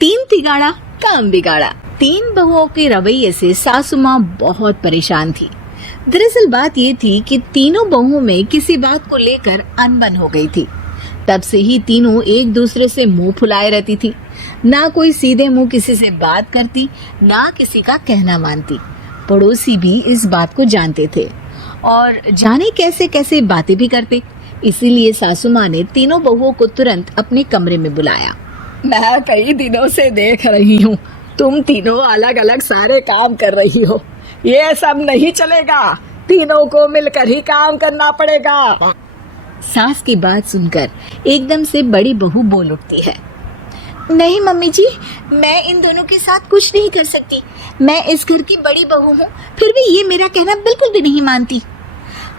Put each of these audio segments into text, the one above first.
तीन तिगाड़ा काम बिगाड़ा। तीन बहुओं के रवैये से सासू माँ बहुत परेशान थी। दरअसल बात ये थी कि तीनों बहुओं में किसी बात को लेकर अनबन हो गई थी। तब से ही तीनों एक दूसरे से मुंह फुलाए रहती थी। ना कोई सीधे मुंह किसी से बात करती, ना किसी का कहना मानती। पड़ोसी भी इस बात को जानते थे और जाने कैसे कैसे बातें भी करते। इसीलिए सासू माँ ने तीनों बहुओं को तुरंत अपने कमरे में बुलाया। मैं कई दिनों से देख रही हूँ, तुम तीनों अलग अलग सारे काम कर रही हो। ये सब नहीं चलेगा, तीनों को मिलकर ही काम करना पड़ेगा। सास की बात सुनकर एकदम से बड़ी बहू बोल उठती है। नहीं मम्मी जी, मैं इन दोनों के साथ कुछ नहीं कर सकती। मैं इस घर की बड़ी बहू हूँ, फिर भी ये मेरा कहना बिल्कुल भी नहीं मानती।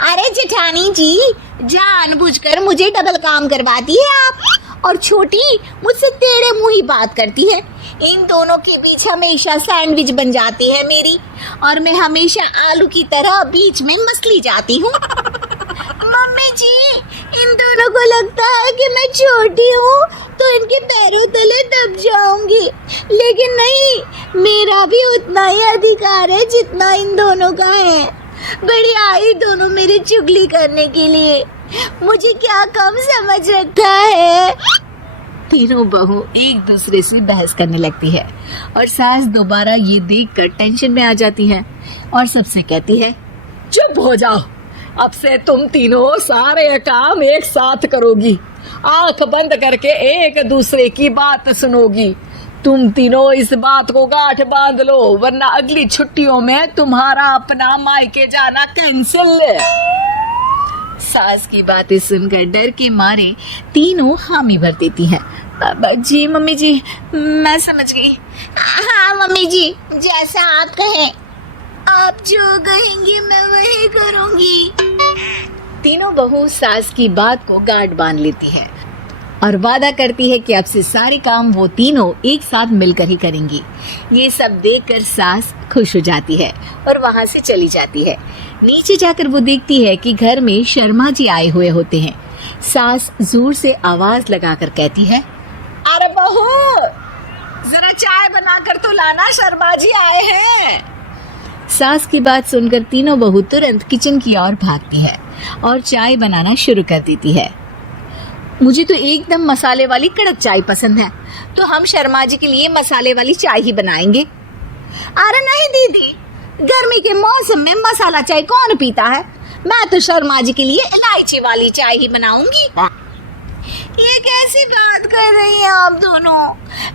अरे जेठानी जी, जानबूझकर मुझे डबल काम करवाती है आप, और छोटी मुझसे टेढ़े मुंह ही बात करती है। इन दोनों के बीच हमेशा सैंडविच बन जाती है मेरी, और मैं हमेशा आलू की तरह बीच में मसली जाती हूँ। मम्मी जी, इन दोनों को लगता है कि मैं छोटी हूँ तो इनके पैरों तले दब जाऊंगी, लेकिन नहीं, मेरा भी उतना ही अधिकार है जितना इन दोनों का है। बड़ी आई दोनों मेरी चुगली करने के लिए, मुझे क्या कम समझ रखा है। तीनों बहू एक दूसरे से बहस करने लगती है और सास दोबारा ये देखकर टेंशन में आ जाती है और सबसे कहती है, चुप हो जाओ, अब से तुम तीनों सारे काम एक साथ करोगी, आंख बंद करके एक दूसरे की बात सुनोगी। तुम तीनों इस बात को गांठ बांध लो, वरना अगली छुट्टियों में तुम्हारा अपना मायके जाना कैंसिल। सास की बातें सुनकर डर के मारे तीनों हामी भर देती हैं। जी मम्मी जी, मैं समझ गई। हाँ मम्मी जी, जैसा आप कहें, आप जो कहेंगी मैं वही करूंगी। तीनों बहू सास की बात को गांठ बांध लेती है और वादा करती है कि अब से सारे काम वो तीनों एक साथ मिलकर ही करेंगी। ये सब देखकर सास खुश हो जाती है और वहां से चली जाती है। नीचे जाकर वो देखती है कि घर में शर्मा जी आए हुए होते हैं। सास जोर से आवाज लगाकर कहती है, अरे बहू, जरा चाय बनाकर तो लाना, शर्मा जी आए हैं। सास की बात सुनकर तीनों बहू तुरंत किचन की ओर भागती है और चाय बनाना शुरू कर देती है। मुझे तो एकदम मसाले वाली कड़क चाय पसंद है, तो हम शर्मा जी के लिए मसाले वाली चाय ही बनाएंगे। अरे नहीं दीदी, गर्मी के मौसम में मसाला चाय कौन पीता है? मैं तो शर्मा जी के लिए इलायची वाली चाय ही बनाऊंगी। ये कैसी बात कर रही हैं आप दोनों?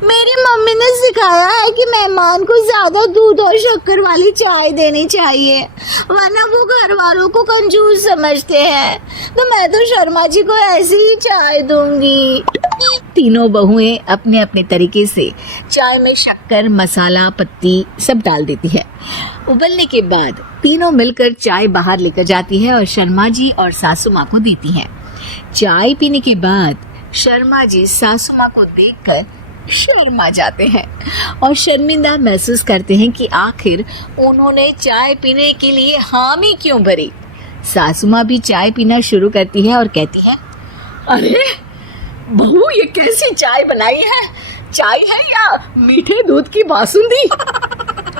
मेरी मम्मी ने सिखाया है कि मेहमान को ज्यादा दूध और शक्कर वाली चाय देनी चाहिए, वरना वो घर वालों को कंजूस समझते हैं। तो मैं तो शर्मा जी को ऐसी ही चाय दूंगी। तीनों बहुएं अपने अपने तरीके से चाय में शक्कर, मसाला, पत्ती सब डाल देती है। उबलने के बाद तीनों मिलकर चाय बाहर लेकर जाती है और शर्मा जी और सासू माँ को देती है। चाय पीने के बाद शर्मा जी सासू माँ को देखकर शर्मा जाते हैं और शर्मिंदा महसूस करते हैं कि आखिर उन्होंने चाय पीने के लिए हामी क्यों भरी। सासू माँ भी चाय पीना शुरू करती है और कहती है, अरे बहू, ये कैसी चाय बनाई है? चाय है या मीठे दूध की बासुंदी?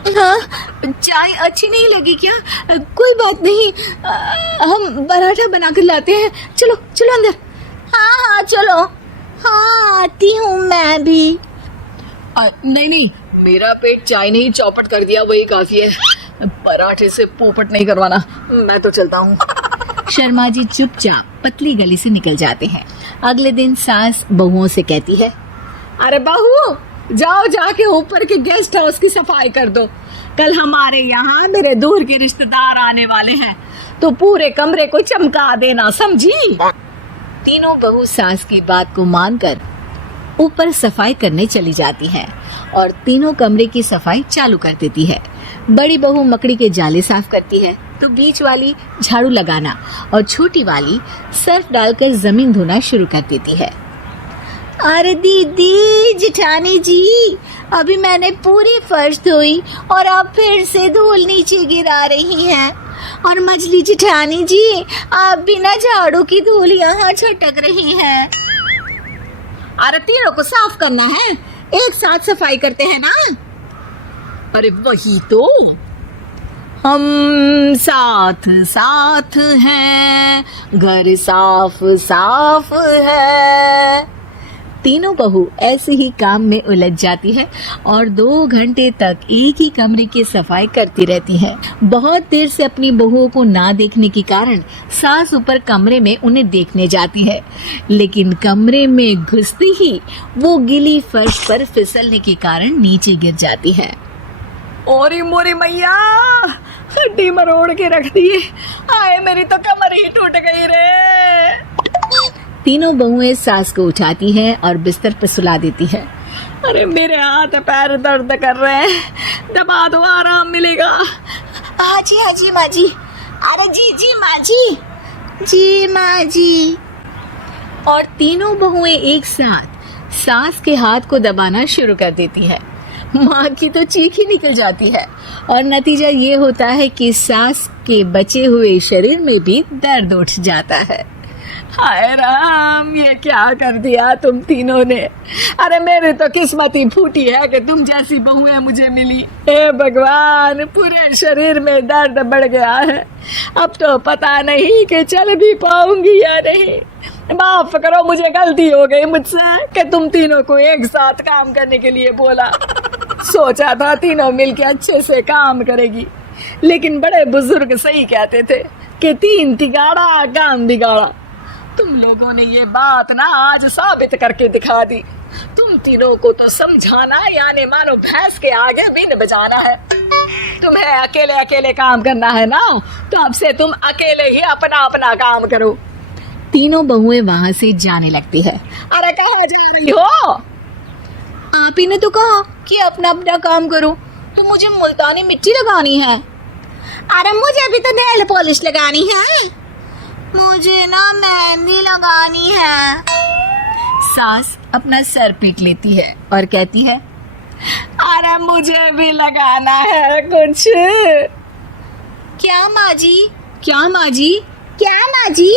हाँ, चाय अच्छी नहीं लगी क्या? कोई बात नहीं, हम पराठा बनाकर लाते हैं। चलो चलो अंदर। हाँ हाँ चलो। हाँ, आती हूँ मैं भी। नहीं नहीं, मेरा पेट चाय ने ही चौपट कर दिया, वही काफी है। पराठे से पोपट नहीं करवाना, मैं तो चलता हूँ। शर्मा जी चुपचाप पतली गली से निकल जाते हैं। अगले दिन सास बहुओं से कहती है, अरे बहू, जाओ जाके ऊपर के गेस्ट हाउस की सफाई कर दो। कल हमारे यहाँ मेरे दूर के रिश्तेदार आने वाले हैं, तो पूरे कमरे को चमका देना, समझी? तीनों बहू सास की बात को मानकर ऊपर सफाई करने चली जाती हैं और तीनों कमरे की सफाई चालू कर देती है। बड़ी बहू मकड़ी के जाले साफ करती है, तो बीच वाली झाड़ू लगाना और छोटी वाली सर्फ डालकर जमीन धोना शुरू कर देती है। अरे दीदी, जेठानी जी, अभी मैंने पूरी फर्श धोई और अब फिर से धूल नीचे गिरा रही हैं। और मछली जेठानी जी, आप बिना झाड़ू की धूल यहाँ छटक रही हैं। अरे तीनों को साफ करना है, एक साथ सफाई करते हैं ना। अरे वही तो, हम साथ साथ हैं, घर साफ साफ है। तीनों बहू ऐसे ही काम में उलझ जाती है और 2 घंटे तक एक ही कमरे की सफाई करती रहती है। बहुत देर से अपनी बहुओं को ना देखने के कारण सास ऊपर कमरे में उन्हें देखने जाती है, लेकिन कमरे में घुसते ही वो गीली फर्श पर फिसलने के कारण नीचे गिर जाती है। ओरी मोरी मैया, हड्डी मरोड़ के रख दी, आए मेरी तो कमर ही टूट गई रे। तीनों बहुएं सास को उठाती हैं और बिस्तर पर सुला देती है। अरे मेरे हाथ पैर दर्द कर रहे हैं, दबा दो आराम मिलेगा। हाँ जी माँ जी। अरे जी माँ जी, जी माँ जी। और तीनों बहुएं एक साथ सास के हाथ को दबाना शुरू कर देती है। माँ की तो चीख ही निकल जाती है और नतीजा ये होता है कि सास के बचे हुए शरीर में भी दर्द उठ जाता है। हाय राम, ये क्या कर दिया तुम तीनों ने। अरे मेरी तो किस्मत ही फूटी है कि तुम जैसी बहुएं मुझे मिली। हे भगवान, पूरे शरीर में दर्द बढ़ गया है, अब तो पता नहीं कि चल भी पाऊंगी या नहीं। माफ करो, मुझे गलती हो गई मुझसे कि तुम तीनों को एक साथ काम करने के लिए बोला। सोचा था तीनों मिलके अच्छे से काम करेगी, लेकिन बड़े बुजुर्ग सही कहते थे कि 3 तिगाड़ा काम बिगाड़ा। तुम लोगों ने ये बात ना आज साबित करके दिखा दी। तुम तीनों को तो समझाना यानी मानो भैंस के आगे बीन बजाना है। तुम्हें अकेले अकेले काम करना है ना, तो अब से तुम अकेले ही अपना अपना काम करो। तीनों बहुएं वहां से जाने लगती है। अरे कहाँ जा रही हो? आप ही ने तो कहा कि अपना अपना काम करो, तो मुझे मुल्तानी मिट्टी लगानी है। अरे मुझे भी तो नेल पॉलिश लगानी है, मुझे ना मेहंदी लगानी है। सास अपना सर पीट लेती है और कहती है, अरे मुझे भी लगाना है कुछ। क्या माँ जी? क्या माँ जी? क्या माँ जी?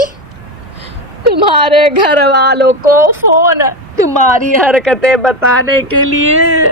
तुम्हारे घर वालों को फोन तुम्हारी हरकतें बताने के लिए।